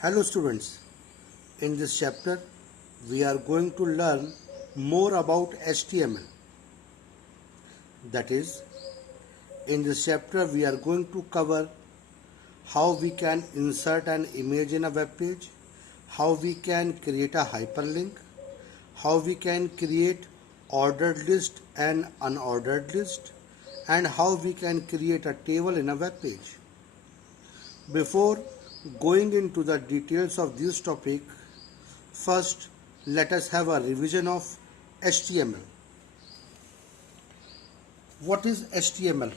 Hello students, in this chapter we are going to learn more about HTML. That is, in this chapter we are going to cover how we can insert an image in a web page, how we can create a hyperlink, how we can create ordered list and unordered list, and how we can create a table in a web page. Before going into the details of this topic, first let us have a revision of HTML. What is HTML?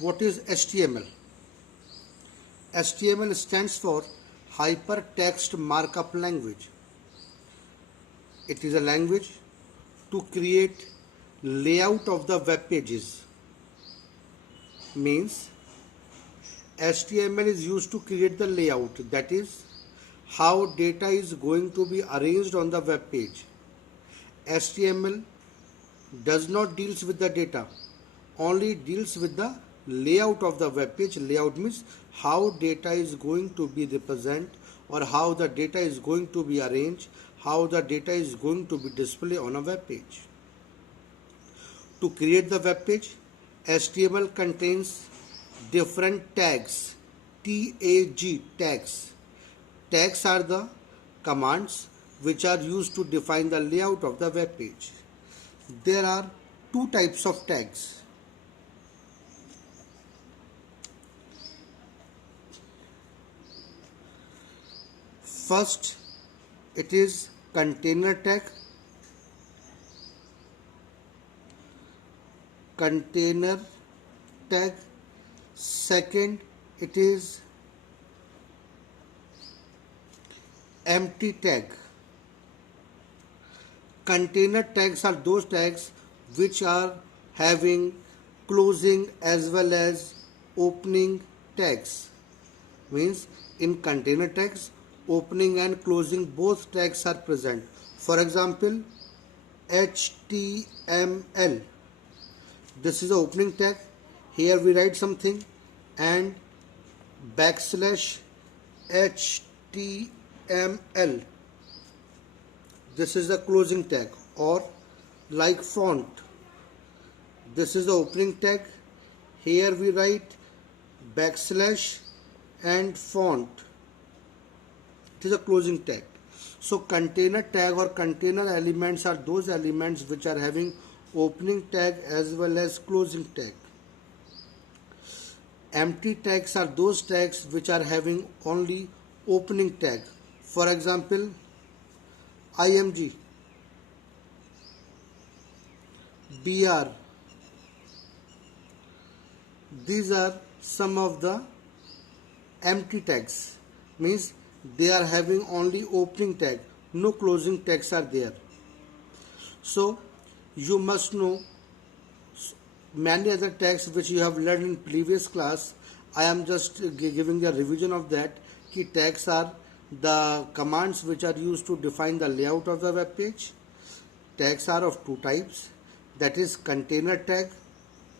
What is HTML? HTML stands for Hypertext Markup Language. It is a language to create layout of the web pages. Means HTML is used to create the layout, that is how data is going to be arranged on the web page. HTML does not deals with the data, only deals with the layout of the web page. Layout means how data is going to be represented, or how the data is going to be arranged, how the data is going to be displayed on a web page. To create the web page, HTML contains different tags, tags. Tags are the commands which are used to define the layout of the web page. There are two types of tags. First, it is container tag. Container tag. Second, it is empty tag. Container tags are those tags which are having closing as well as opening tags. Means in container tags, opening and closing both tags are present. For example, HTML. This is the opening tag. Here we write something, and backslash HTML. This is the closing tag. Or like font. This is the opening tag. Here we write backslash and font. It is a closing tag. So container tag or container elements are those elements which are having opening tag as well as closing tag. Empty tags are those tags which are having only opening tag. For example, IMG, BR. These are some of the empty tags. Means they are having only opening tag, no closing tags are there. So you must know many other tags which you have learned in previous class. I am just giving a revision of that. Key tags are the commands which are used to define the layout of the web page. Tags are of two types, that is container tag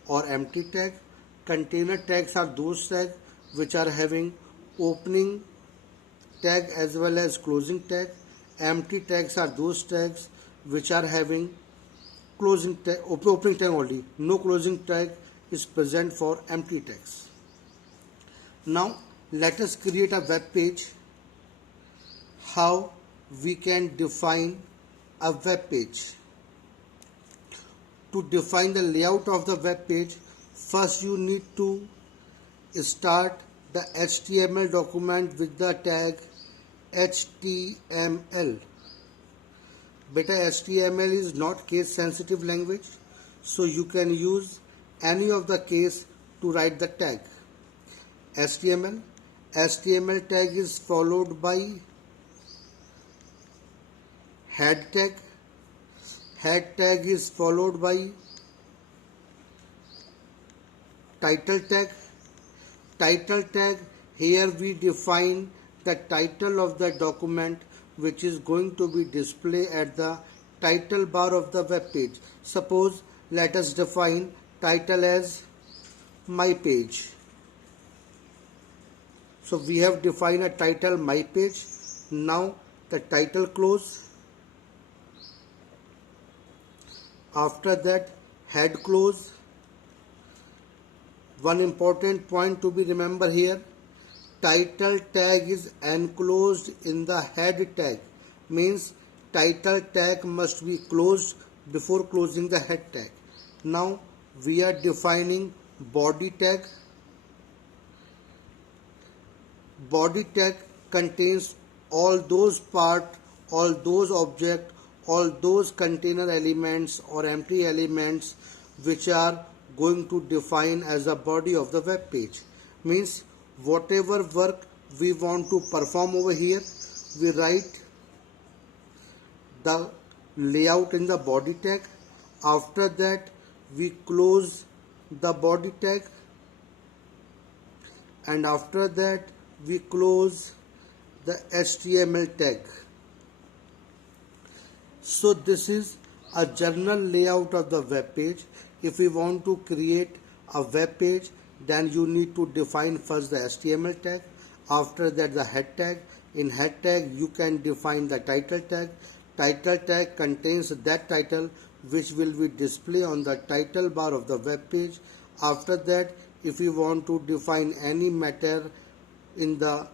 or empty tag. Container tags are those tags which are having opening tag as well as closing tag. Empty tags are those tags which are having closing tag, opening tag only, no closing tag is present for empty tags. Now let us create a web page. How we can define a web page? To define the layout of the web page, first you need to start the HTML document with the tag HTML. Beta, HTML is not case sensitive language, so you can use any of the case to write the tag. HTML tag is followed by head tag. Head tag is followed by title tag. Title tag, here we define the title of the document which is going to be displayed at the title bar of the web page. Suppose let us define title as my page. So we have defined a title my page. Now the title close. After that head close. One important point to be remember here, title tag is enclosed in the head tag, means title tag must be closed before closing the head tag. Now we are defining body tag. Body tag contains all those parts, all those objects, all those container elements or empty elements which are going to define as a body of the web page. Means whatever work we want to perform over here, we write the layout in the body tag. After that we close the body tag, and after that we close the HTML tag. So this is a general layout of the web page. If we want to create a web page, then you need to define first the HTML tag, after that the head tag. In head tag you can define the title tag. Title tag contains that title which will be displayed on the title bar of the web page. After that, if we want to define any matter in the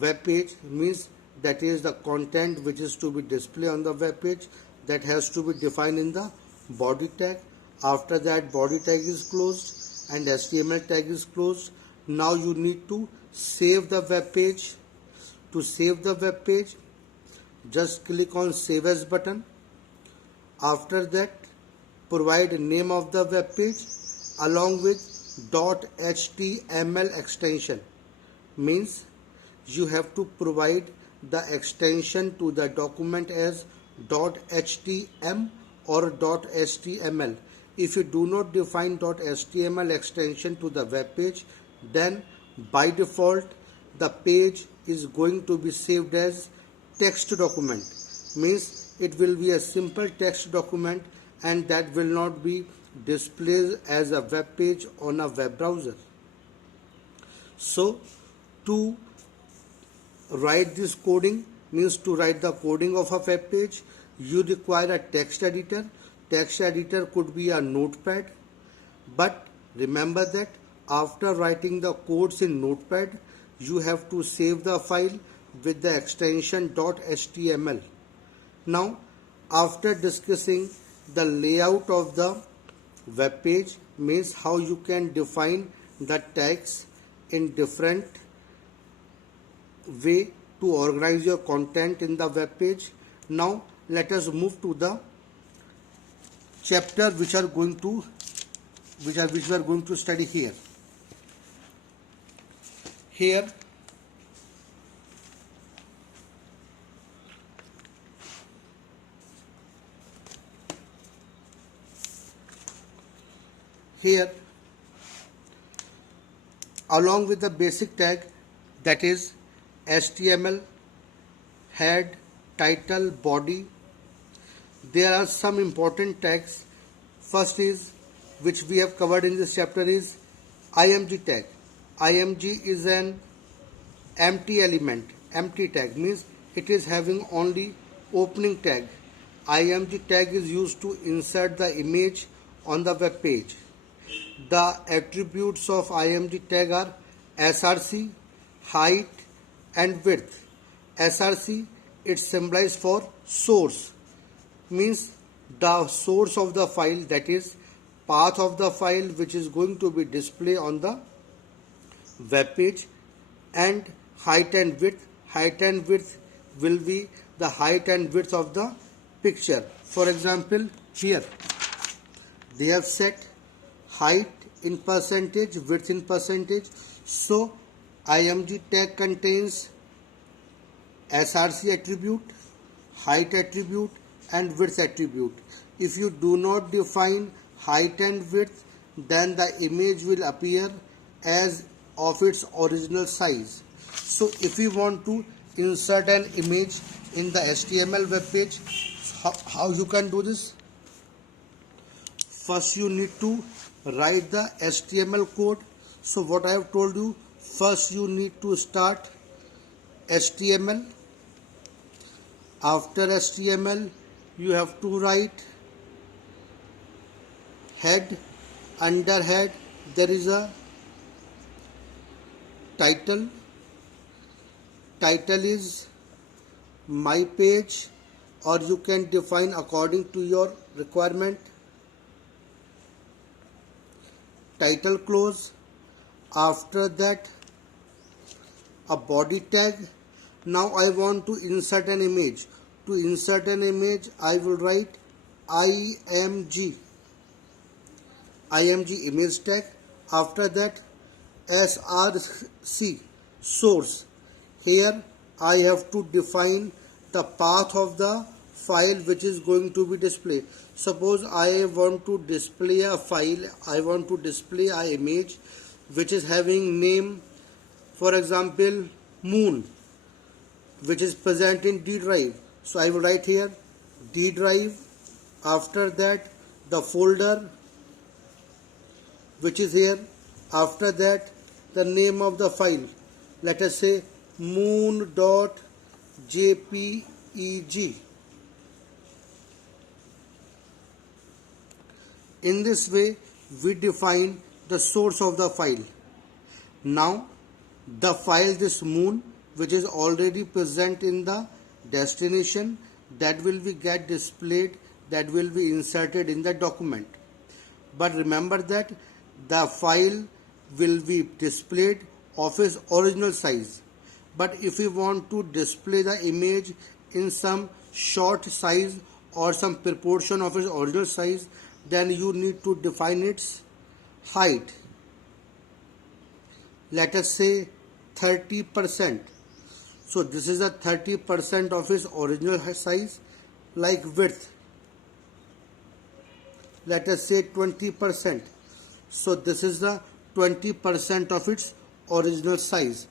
web page, means that is the content which is to be displayed on the web page, that has to be defined in the body tag. After that body tag is closed and HTML tag is closed. Now you need to save the web page. To save the web page, just click on Save As button. After that, provide name of the web page along with .html extension. Means you have to provide the extension to the document as .htm or .html. If you do not define .html extension to the web page, then by default the page is going to be saved as text document. Means it will be a simple text document and that will not be displayed as a web page on a web browser. So to write this coding, means to write the coding of a web page, you require a text editor. Text editor could be a notepad, but remember that after writing the codes in notepad, you have to save the file with the extension .html. Now after discussing the layout of the web page, means how you can define the tags in different way to organize your content in the web page. Now let us move to the chapter which we are going to study here. Here along with the basic tag, that is HTML, head, title, body, there are some important tags. First is, which we have covered in this chapter, is IMG tag. IMG is an empty element. Empty tag means it is having only opening tag. IMG tag is used to insert the image on the web page. The attributes of IMG tag are SRC, height and width. SRC, it symbolizes for source, means the source of the file, that is path of the file which is going to be displayed on the web page. And height and width, height and width will be the height and width of the picture. For example, here they have set height in percentage, width in percentage. So IMG tag contains SRC attribute, height attribute and width attribute. If you do not define height and width, then the image will appear as of its original size. So if we want to insert an image in the HTML web page, how you can do this? First you need to write the HTML code. So what I have told you, First you need to start HTML. After HTML you have to write head, under head there is a title. Title is my page, or you can define according to your requirement. Title close. After that a body tag. Now I want to insert an image. To insert an image I will write img image tag. After that src source. Here I have to define the path of the file which is going to be displayed. Suppose I want to display a file, I want to display an image which is having name, for example moon, which is present in D drive. So I will write here D drive. After that the folder which is here. After that the name of the file, let us say moon.jpeg. In this way we define the source of the file. Now the file, this moon, which is already present in the destination, that will be get displayed, that will be inserted in the document. But remember that the file will be displayed of its original size. But if we want to display the image in some short size or some proportion of its original size, then you need to define its height. Let us say 30%. So this is a 30% of its original size. Like width, let us say 20%. So this is the 20% of its original size.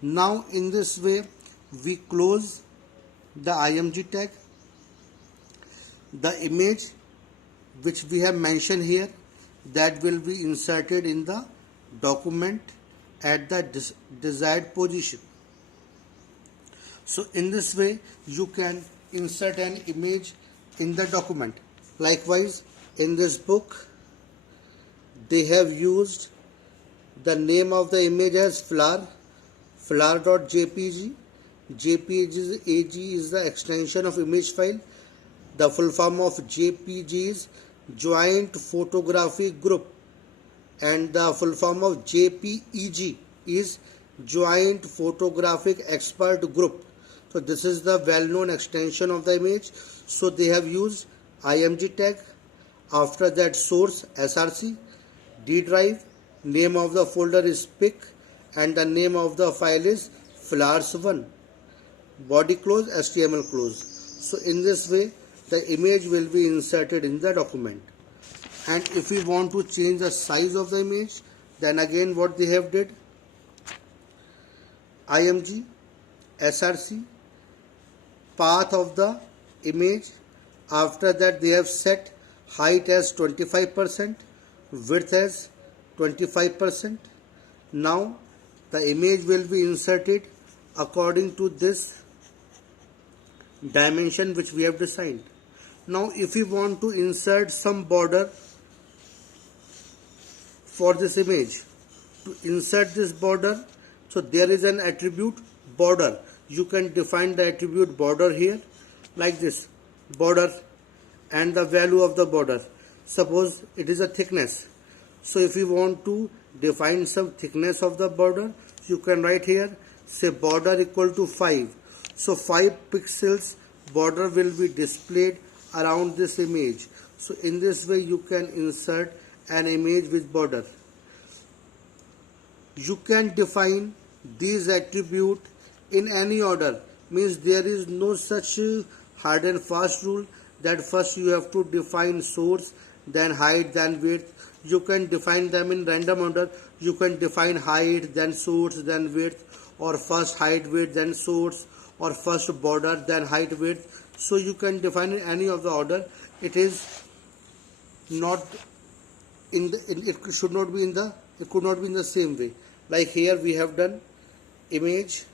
Now in this way we close the img tag. The image which we have mentioned here, that will be inserted in the document at the desired position. So in this way you can insert an image in the document. Likewise in this book they have used the name of the image as flower.jpg. JPG is the extension of image file. The full form of JPG is Joint Photographic Group, and the full form of JPEG is Joint Photographic Expert Group. So this is the well-known extension of the image. So they have used img tag. After that source src, D drive, name of the folder is pic, and the name of the file is flowers1. Body close, HTML close. So in this way the image will be inserted in the document. And if we want to change the size of the image, then again what they have did, img src path of the image. After that they have set height as 25%, width as 25%. Now the image will be inserted according to this dimension which we have defined. Now if we want to insert some border for this image, to insert this border, so there is an attribute border. You can define the attribute border here like this, border, and the value of the border. Suppose it is a thickness. So if you want to define some thickness of the border, you can write here, say border equal to 5. So 5 pixels border will be displayed around this image. So in this way you can insert an image with border. You can define these attributes in any order. Means there is no such hard and fast rule that first you have to define source, then height, then width. You can define them in random order. You can define height, then source, then width, or first height, width, then source, or first border, then height, width. So you can define in any of the order. It is not in the, it should not be in the, it could not be in the same way. Like here we have done image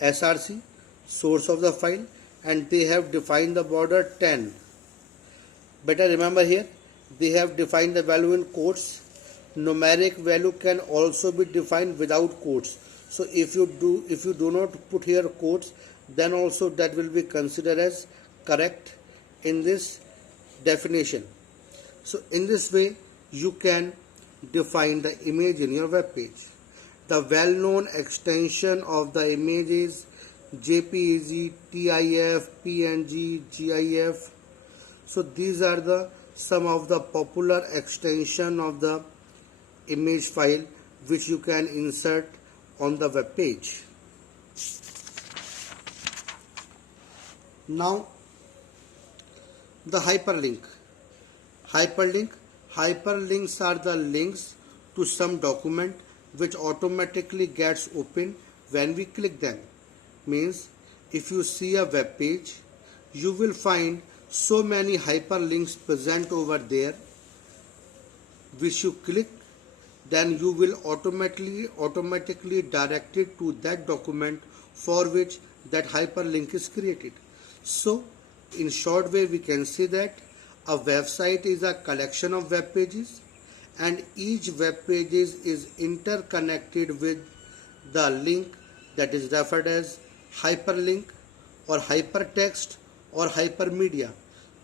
src, source of the file, and they have defined the border 10. Better remember here, they have defined the value in quotes. Numeric value can also be defined without quotes. So if you do not put here quotes, then also that will be considered as correct in this definition. So in this way you can define the image in your web page. The well-known extension of the image is JPEG, TIF, PNG, GIF. So these are the some of the popular extension of the image file which you can insert on the web page. Now the hyperlink. Hyperlinks are the links to some document which automatically gets open when we click them. Means if you see a web page, you will find so many hyperlinks present over there, which you click, then you will automatically directed to that document for which that hyperlink is created. So in short way we can say that a website is a collection of web pages, and each web page is interconnected with the link that is referred as hyperlink or hypertext or hypermedia.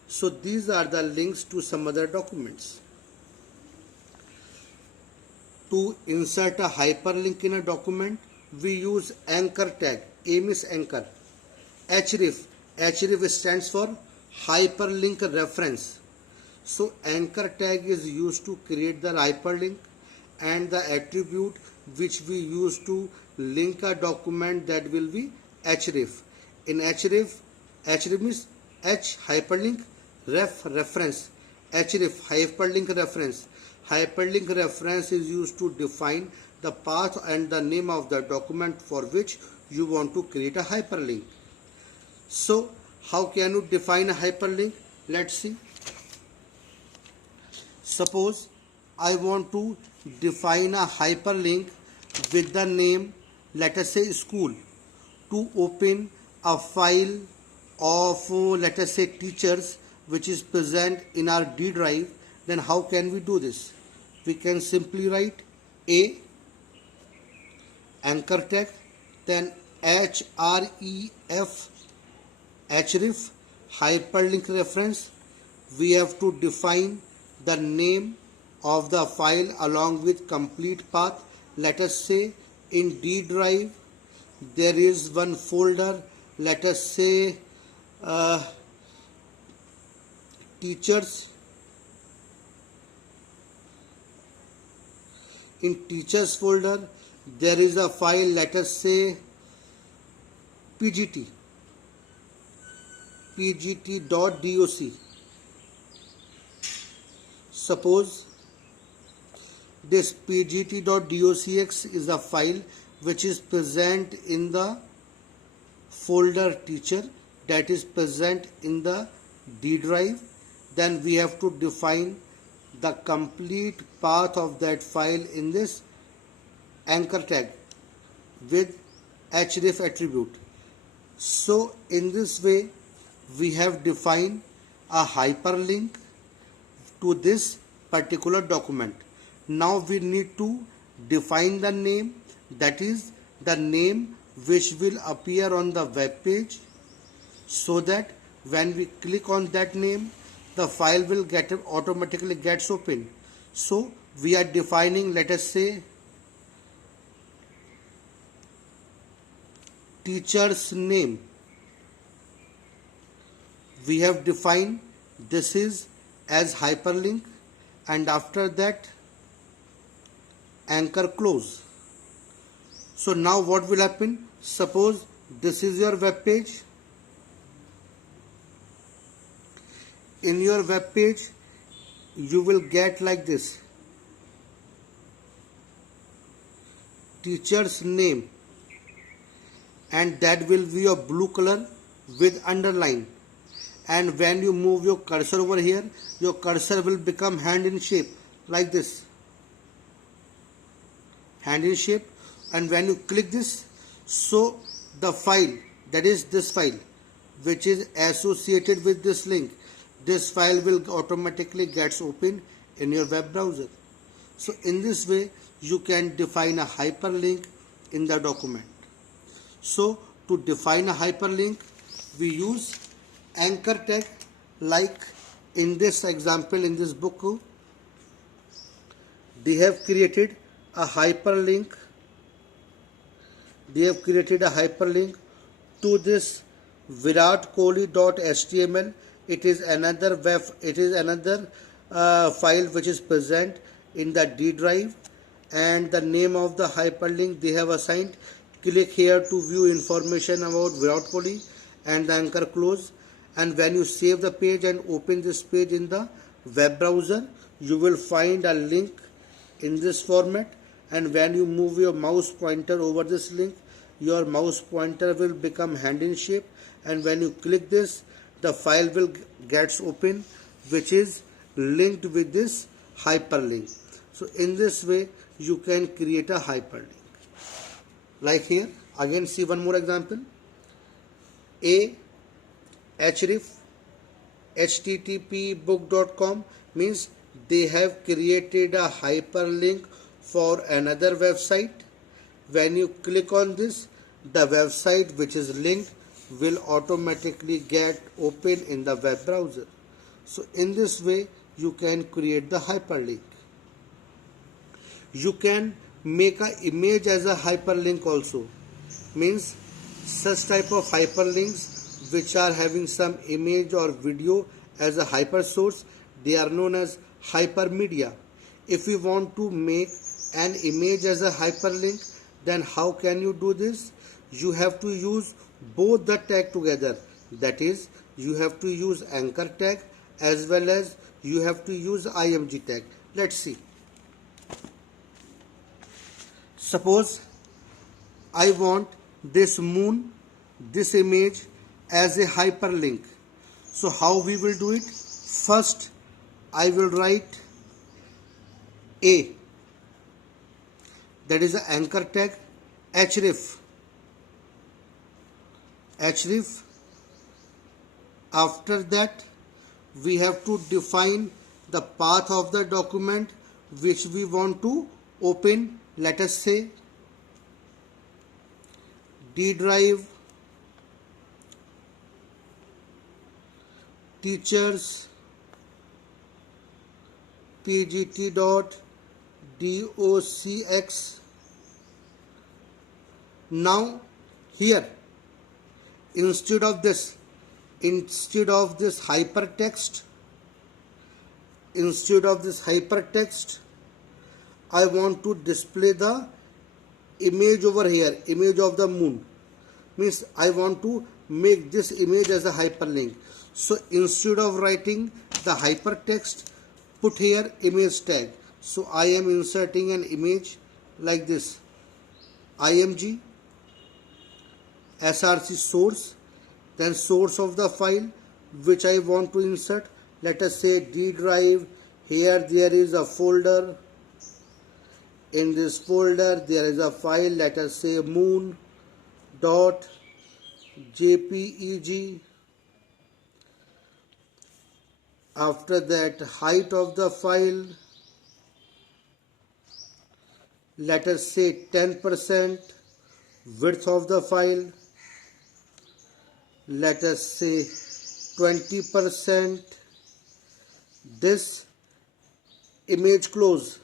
So these are the links to some other documents. To insert a hyperlink in a document, we use anchor tag. A means anchor. Href stands for hyperlink reference. So anchor tag is used to create the hyperlink, and the attribute which we use to link a document, that will be href. In href means h hyperlink, ref reference. Href hyperlink reference. Hyperlink reference is used to define the path and the name of the document for which you want to create a hyperlink. So how can you define a hyperlink? Let's see. Suppose I want to define a hyperlink with the name, let us say school, to open a file of let us say teachers which is present in our D drive. Then how can we do this? We can simply write a anchor tag, then href hyperlink reference. We have to define the name of the file along with complete path. Let us say in D drive there is one folder, let us say teachers. In teachers folder there is a file, let us say pgt.doc. Suppose this pgt.docx is a file which is present in the folder teacher, that is present in the D drive. Then we have to define the complete path of that file in this anchor tag with href attribute. So in this way we have defined a hyperlink to this particular document. Now we need to define the name, that is the name which will appear on the web page, so that when we click on that name the file will automatically gets open. So we are defining, let us say teacher's name. We have defined this is as hyperlink, and after that anchor close. So now what will happen? Suppose this is your web page. In your web page you will get like this: teacher's name, and that will be a blue color with underline. And when you move your cursor over here, your cursor will become hand in shape like this. hand in shape, and when you click this, so the file, that is this file which is associated with this link, this file will automatically gets open in your web browser. So in this way you can define a hyperlink in the document. So to define a hyperlink we use anchor tag, like in this example in this book they have created a hyperlink. They have created a hyperlink to this viratkohli.html. It is another file which is present in the D drive, and the name of the hyperlink they have assigned, click here to view information about Virat Kohli, and the anchor close. And when you save the page and open this page in the web browser, you will find a link in this format, and when you move your mouse pointer over this link, your mouse pointer will become hand in shape, and when you click this, the file will gets open which is linked with this hyperlink. So in this way you can create a hyperlink. Like here, again see one more example. Href http://book.com means they have created a hyperlink for another website. When you click on this, the website which is linked will automatically get open in the web browser. So in this way you can create the hyperlink. You can make an image as a hyperlink also, means such type of hyperlinks which are having some image or video as a hypersource, they are known as hypermedia. If you want to make an image as a hyperlink, then how can you do this? You have to use both the tag together, that is you have to use anchor tag as well as you have to use img tag. Let's see. Suppose I want this moon, this image as a hyperlink. So how we will do it? First I will write a, that is the anchor tag, href. After that we have to define the path of the document which we want to open. Let us say D drive, teachers, pgt.docx. Now here instead of this hypertext, I want to display the image over here, image of the moon. Means I want to make this image as a hyperlink. So instead of writing the hypertext, put here image tag. So I am inserting an image like this, img, src source, then source of the file which I want to insert. Let us say D drive. Here there is a folder. In this folder there is a file, let us say moon.jpeg. After that, height of the file, let us say 10%. Width of the file, let us say 20%. This image close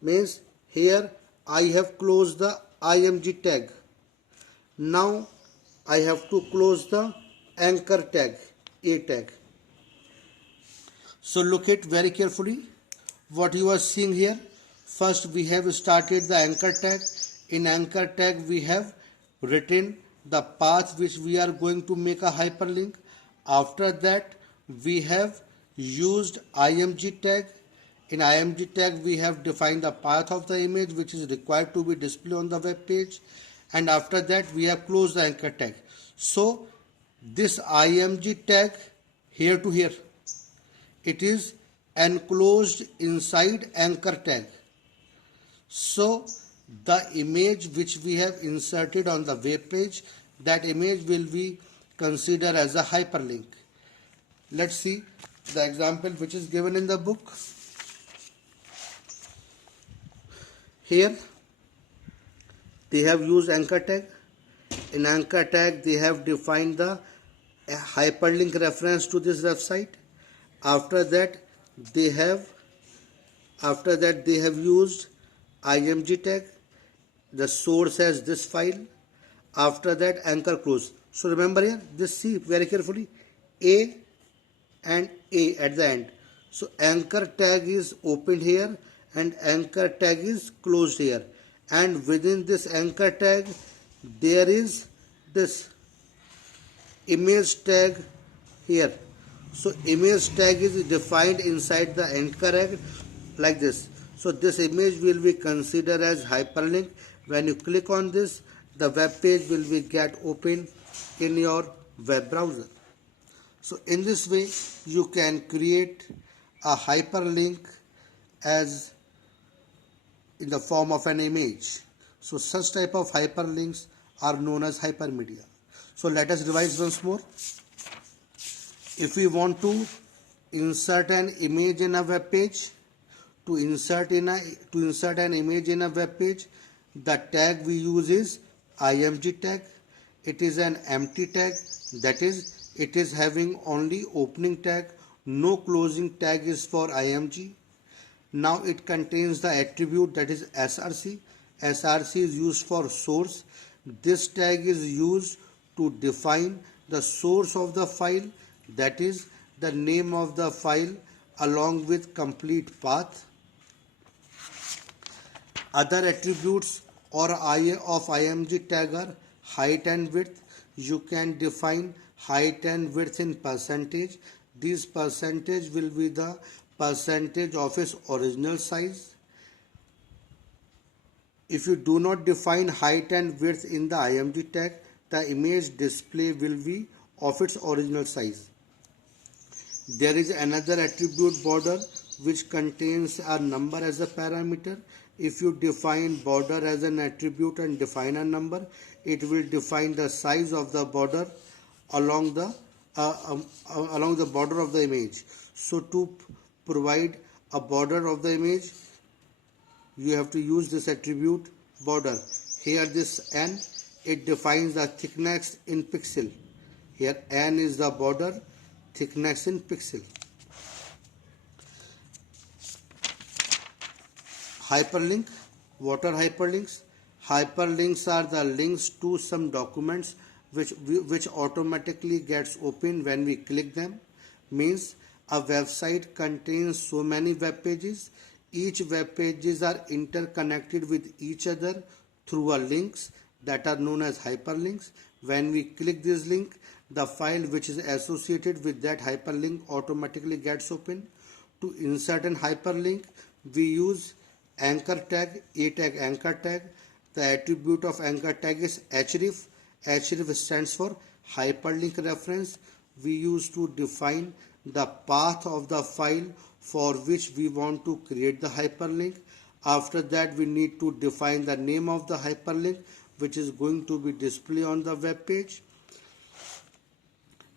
means here I have closed the img tag. Now I have to close the anchor tag, a tag. So look at very carefully what you are seeing here. First we have started the anchor tag. In anchor tag we have written the path which we are going to make a hyperlink. After that we have used img tag. In img tag we have defined the path of the image which is required to be displayed on the web page, and after that we have closed the anchor tag. So this img tag here to here, it is enclosed inside anchor tag. So the image which we have inserted on the web page, that image will be considered as a hyperlink. Let's see the example which is given in the book. Here they have used anchor tag. In anchor tag they have defined the hyperlink reference to this website. After that they have used img tag. The source has this file. After that anchor close. So remember here, this, see very carefully, A and A at the end. So anchor tag is opened here and anchor tag is closed here, and within this anchor tag there is this image tag here. So image tag is defined inside the anchor tag like this. So this image will be considered as hyperlink. When you click on this, the web page will be get open in your web browser. So in this way you can create a hyperlink as in the form of an image. So such type of hyperlinks are known as hypermedia. So let us revise once more. If we want to insert an image in a web page, to insert an image in a web page, the tag we use is img tag. It is an empty tag, that is, it is having only opening tag, no closing tag is for img. Now it contains the attribute, that is src. Src is used for source. This tag is used to define the source of the file, that is the name of the file along with complete path. Other attributes or of img tag are height and width. You can define height and width in percentage. This percentage will be the percentage of its original size. If you do not define height and width in the img tag, the image display will be of its original size. There is another attribute border which contains a number as a parameter. If you define border as an attribute and define a number, it will define the size of the border along the border of the image. So to provide a border of the image, you have to use this attribute border. Here this n, it defines the thickness in pixel. Here n is the border, thickness in pixel. Hyperlink. What are hyperlinks? Hyperlinks are the links to some documents which automatically gets open when we click them. Means a website contains so many web pages. Each web pages are interconnected with each other through a links that are known as hyperlinks. When we click this link, the file which is associated with that hyperlink automatically gets open. To insert an hyperlink, we use anchor tag, a tag anchor tag. The attribute of anchor tag is href. Href stands for hyperlink reference. We use to define the path of the file for which we want to create the hyperlink. After that we need to define the name of the hyperlink which is going to be displayed on the web page.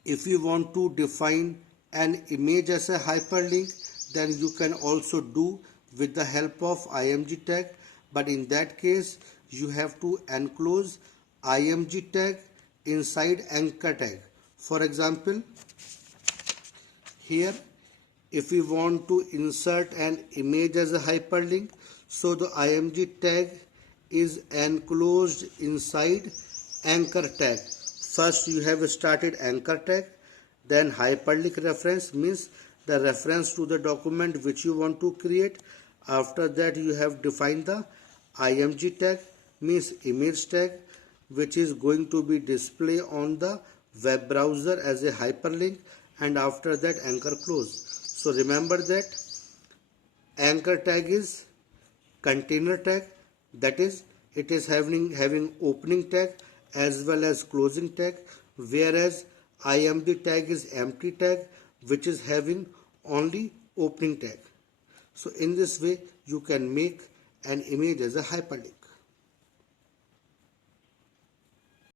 If you want to define an image as a hyperlink, then you can also do with the help of img tag, but in that case you have to enclose img tag inside anchor tag. For example, here if we want to insert an image as a hyperlink, so the img tag is enclosed inside anchor tag. First you have started anchor tag, then hyperlink reference means the reference to the document which you want to create. After that you have defined the img tag means image tag which is going to be displayed on the web browser as a hyperlink, and after that anchor close. So remember that anchor tag is container tag, that is it is having opening tag as well as closing tag, whereas img tag is empty tag which is having only opening tag. So in this way you can make an image as a hyperlink.